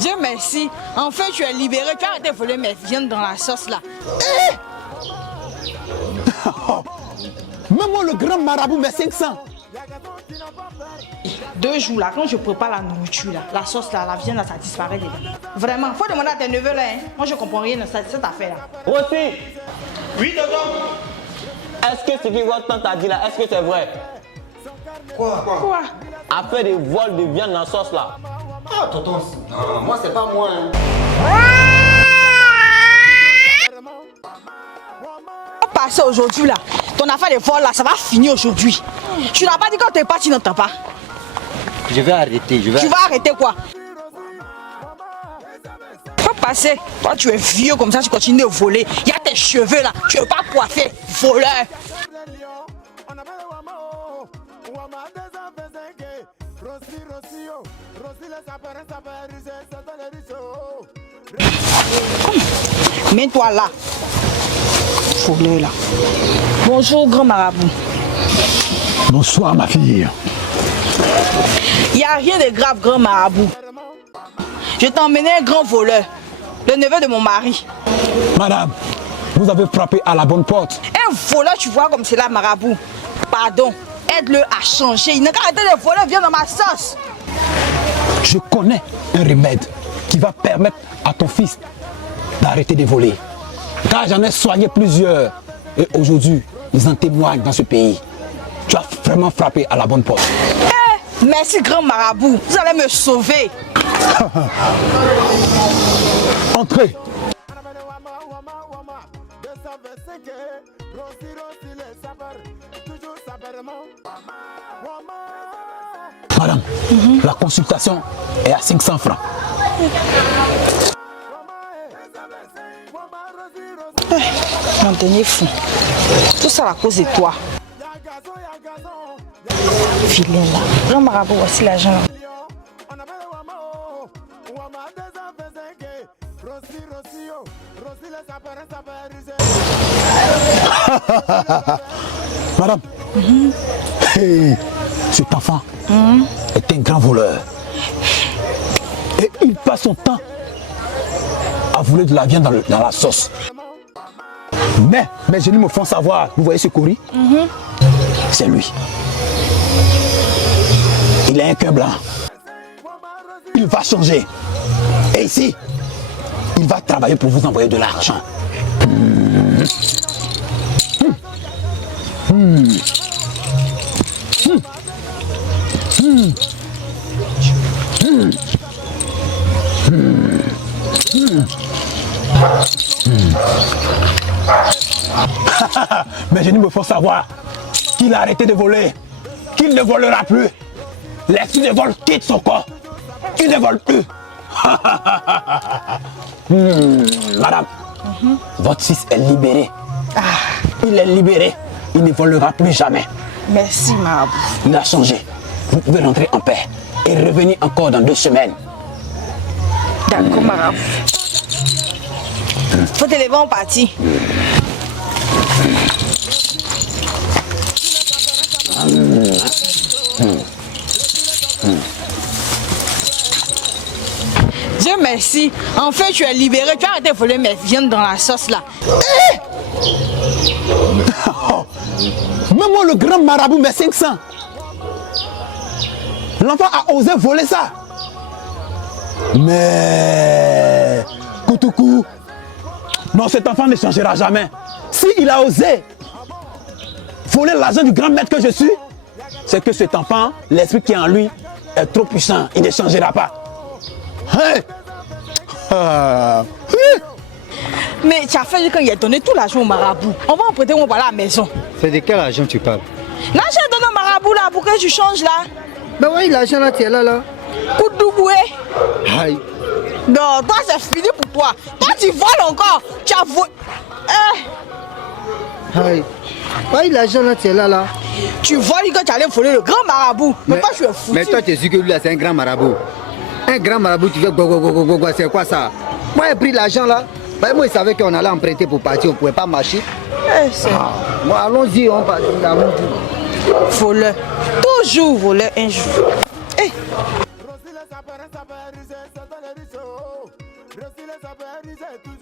Dieu merci. Enfin, tu es libéré. Tu as arrêté de voler mes viandes dans la sauce là. Même moi, le grand marabout, mes 500. 2 jours là, quand je prépare la nourriture là, la sauce là, la viande là, ça disparaît dedans. Vraiment, faut demander à tes neveux là. Hein. Moi, je comprends rien de cette affaire là. Rossi, Oui, tonton. est-ce que ce que votre tante a dit là, est-ce que c'est vrai? Quoi? Affaire de vol de viande dans la sauce là. Ah, tonton, non, moi c'est pas moi. Hein. Passer aujourd'hui là, ton affaire de vol là, ça va finir aujourd'hui. Tu n'as pas dit quand tu es parti, tu n'entends pas. Je vais arrêter, Tu vas arrêter quoi? Faut passer. Toi, tu es vieux comme ça, tu continues de voler. Il y a tes cheveux là, tu ne veux pas coiffer. Voleur. Mets-toi là. Voleur là. Bonjour, grand marabout. Bonsoir, ma fille. Il n'y a rien de grave, grand marabout. Je t'ai emmené un grand voleur, le neveu de mon mari. Madame, vous avez frappé à la bonne porte. Un voleur, tu vois comme c'est là, marabout. Pardon, aide-le à changer. Il n'a qu'à arrêter de voler, viens dans ma sauce. Je connais un remède qui va permettre à ton fils d'arrêter de voler. Car j'en ai soigné plusieurs. Et aujourd'hui, ils en témoignent dans ce pays. Tu as vraiment frappé à la bonne porte. Merci, grand marabout. Vous allez me sauver. Entrez. Madame, la consultation est à 500 francs. Mon dernier fou. Tout ça à cause de toi. Vilain là. Grand marabout, voici l'argent. Madame, hey, cet enfant est un grand voleur. Et il passe son temps à voler de la viande dans la sauce. Mais mes genoux me font savoir, vous voyez ce courri? C'est lui. Il a un cœur blanc. Il va changer. Et ici, il va travailler pour vous envoyer de l'argent. Mes genoux me font savoir qu'il a arrêté de voler, qu'il ne volera plus. L'esprit de vol quitte son corps. Il ne vole plus. Madame, votre fils est libéré. Il est libéré. Il ne volera plus jamais. Merci, marabout. Il a changé. Vous pouvez rentrer en paix et revenir encore dans 2 semaines. D'accord, marabout. Faut te lever en partie. Dieu merci. Enfin, tu es libéré. Tu as arrêté de voler mes viandes dans la sauce là. Même moi, le grand marabout, mes 500. L'enfant a osé voler ça. Mais... Koutoukou. Non, cet enfant ne changera jamais. S'il a osé voler l'argent du grand maître que je suis, c'est que cet enfant, l'esprit qui est en lui, est trop puissant. Il ne changera pas. Hey! Mais tu as fait quand il a donné tout l'argent au marabout. On va en prêter, on va aller à la maison. C'est de quel argent tu parles? L'argent donné au marabout là pour que tu changes là. Ben oui, l'argent là, tu es là. Coup de doublé. Aïe. Non, toi c'est fini pour toi. Toi tu voles encore. Tu as volé. Aïe. Oui, l'argent là, tu es là. Tu voles quand tu allais voler le grand marabout. Mais toi tu es foutu. Mais toi, tu es sûr que lui là, c'est un grand marabout. Un grand marabout, tu fais go, c'est quoi ça? Moi, j'ai pris l'argent là. Ben, moi, je savais qu'on allait emprunter pour partir, on ne pouvait pas marcher. Bon, allons-y, on part dans mon tour. Voleur. Toujours voleur un jour. Eh. Rosile s'appelle, c'est dans les ruisseaux. Rosile s'appelle, c'est tout